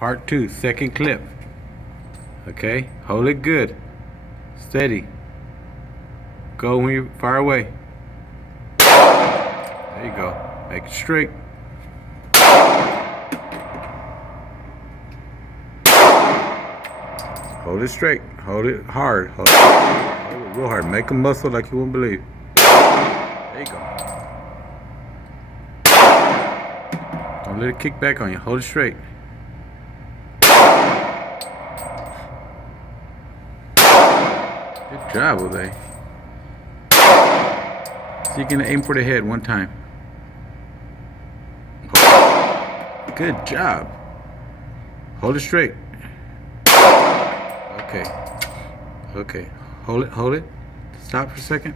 Part 2, second clip. Okay, hold it good. Steady. Go when you fire away. There you go. Make it straight. Hold it straight. Hold it hard. Hold it real hard. Make a muscle like you wouldn't believe. There you go. Don't let it kick back on you. Hold it straight. Good job, Jose. So you're gonna aim for the head one time. Good job. Hold it straight. Okay. Okay. Hold it. Stop for a second.